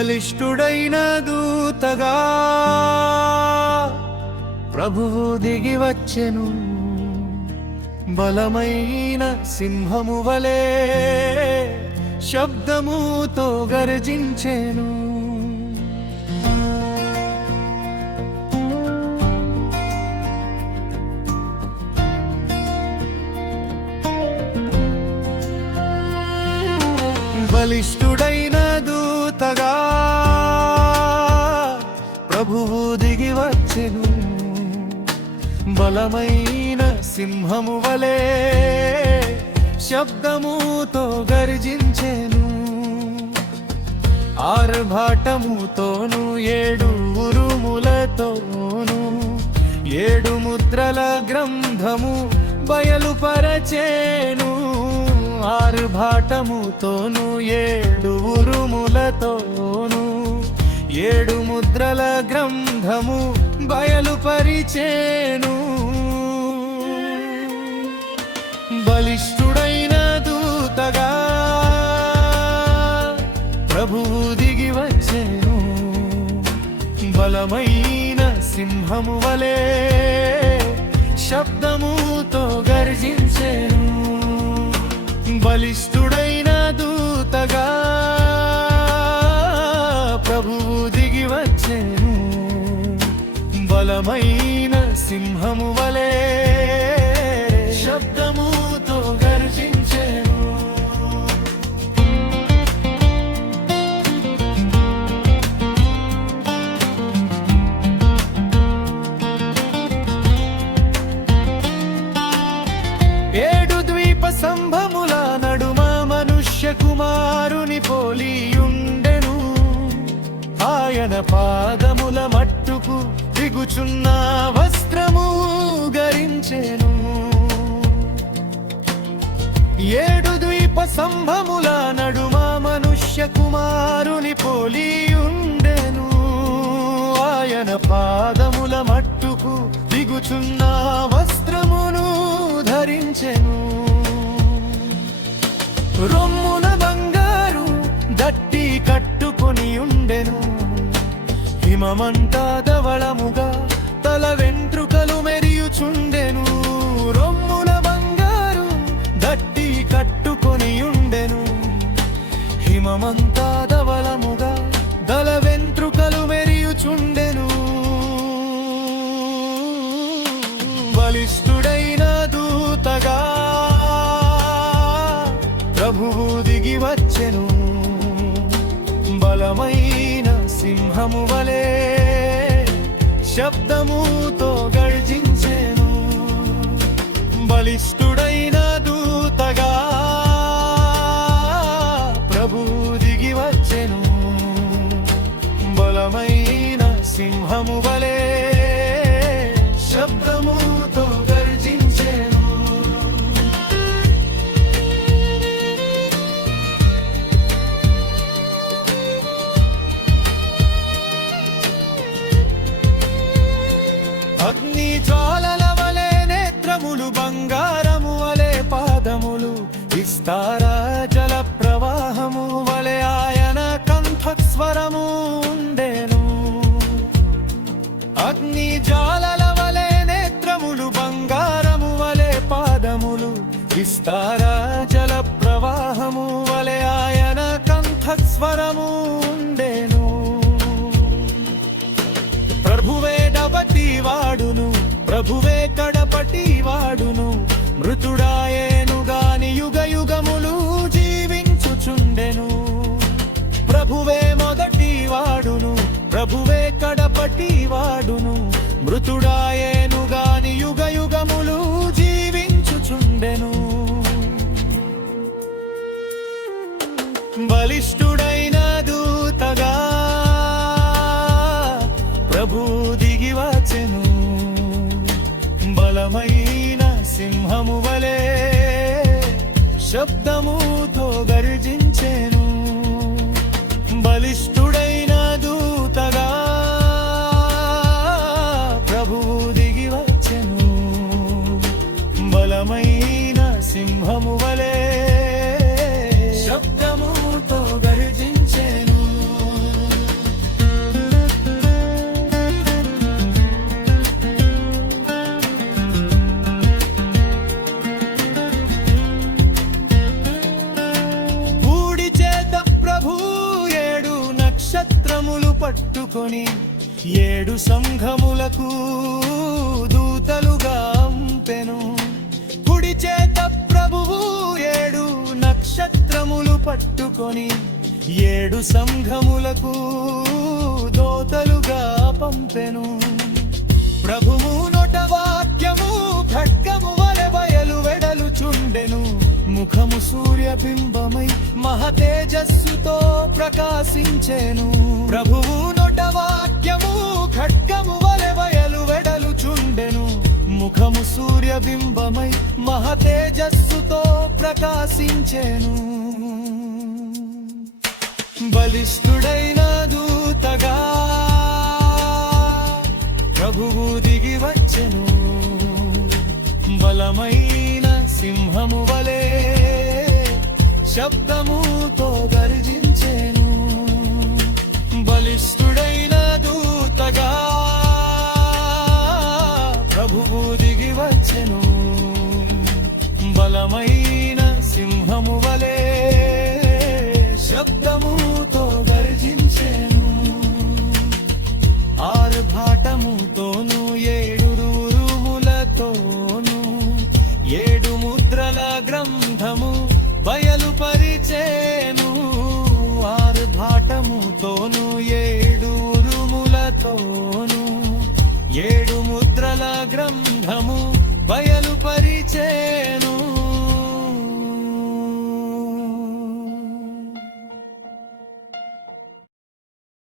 బలిష్ఠుడైన దూతగా ప్రభువు దిగి వచ్చెను. బలమైన సింహము వలె శబ్దముతో గర్జించెను. బలిష్ఠుడైన దూతగా ప్రభువు దిగి వచ్చెను. బలమైన సింహము వలె శబ్దముతో గర్జించెను. ఆర్భాటముతోను ఏడు ఉరుములతోను ఏడు ముద్రల గ్రంథము బయలుపరచెను. ఆర్భాటముతోను ఏడు ఉరుములతోను ఏడు ముద్రల గ్రంథము బయలుపరిచెను. బలిష్ఠుడైన దూతగా ప్రభువు దిగి వచ్చెను. బలమైన సింహము వలె శబ్దముతో గర్జించెను. బలిష్ఠుడైన దూతగా ప్రభువు దిగి వచ్చెను. బలమైన సింహము వలె శబ్దముతో గర్జించెను. ఏడు ద్వీప సంభముల నడుమ మనుష్య కుమారుని పోలియుండెను. ఆయన పాదముల మట్టుకు దిగుచున్న వస్త్రము ధరించెను. ఏడు ద్వీప సంభముల నడుమ మనుష్య కుమారుని పోలియుండెను. ఆయన పాదముల మట్టుకు దిగుచున్న వస్త్రమును ధరించెను. రొమ్మున బంగారు దట్టి కట్టుకొని ఉండెను. హిమమంతా ధవళముగా తల వెంట్రుకలు మెరియుచుండెను. రొమ్మున బంగారు దట్టి కట్టుకొని ఉండెను. హిమమంతా ధవళముగా తల వెంట్రుకలు మెరియుచుండెను. బలిష్ఠుడైన దూతగా ప్రభువు దిగి వచ్చెను. బలమైన సింహము వలె శబ్దముతో గర్జించెను. బలిష్ఠుడైన దూతగా ప్రభువు దిగి వచ్చెను. బలమైన సింహము వలె శబ్దముతో గర్జించెను. అగ్ని జ్వాలల వలె నేత్రములు బంగారము వలె పాదములు విస్తార జల ప్రవాహము వలె ఆయన కంఠస్వరము ఉండెను. అగ్ని జ్వాలల వలె నేత్రములు బంగారము వలె పాదములు విస్తార జల ప్రవాహము వలె ఆయన కంఠస్వరము ఉండెను. ప్రభువే డబటి వాడును, ప్రభువే కడపటి వాడును. మృతుడాయేను గాని యుగ యుగములు జీవించుచుండెను. ప్రభువే మొదటి వాడును, ప్రభువే కడపటి వాడును. మృతుడాయేను గాని యుగ యుగములు జీవించుచుండెను. బలిష్ఠుడైన దూతగా ప్రభువు దిగి వచ్చెను. బలమైన సింహము వలె శబ్దముతో గర్జించెను. బలిష్ఠుడైన దూతగా ప్రభువు దిగి వచ్చెను. బలమైన సింహము వలె శబ్దముతో గర్జించెను. పట్టుకొని 7 సంఘములకు దూతలుగా పంపెను. కుడి చేత ప్రభువు 7 నక్షత్రములు పట్టుకొని 7 సంఘములకు దూతలుగా పంపెను. ప్రభువు నోట వాక్యము ఖడ్గము వలె బయలు వెడలుచుండెను. ముఖము సూర్యబింబమై మహతేజస్సుతో ప్రకాశించెను. ప్రభువు నోట వాక్యము ఖడ్గము వలె బయలు వెడలుచుండెను. ముఖము సూర్యబింబమై మహతేజస్సుతో ప్రకాశించెను. బలిష్ఠుడైన దూతగా ప్రభువు దిగి వచ్చెను. బలమైన సింహము వలె శబ్దముతో గర్జించెను. బలిష్ఠుడైన దూతగా ప్రభువు దిగి వచ్చెను. బలమైన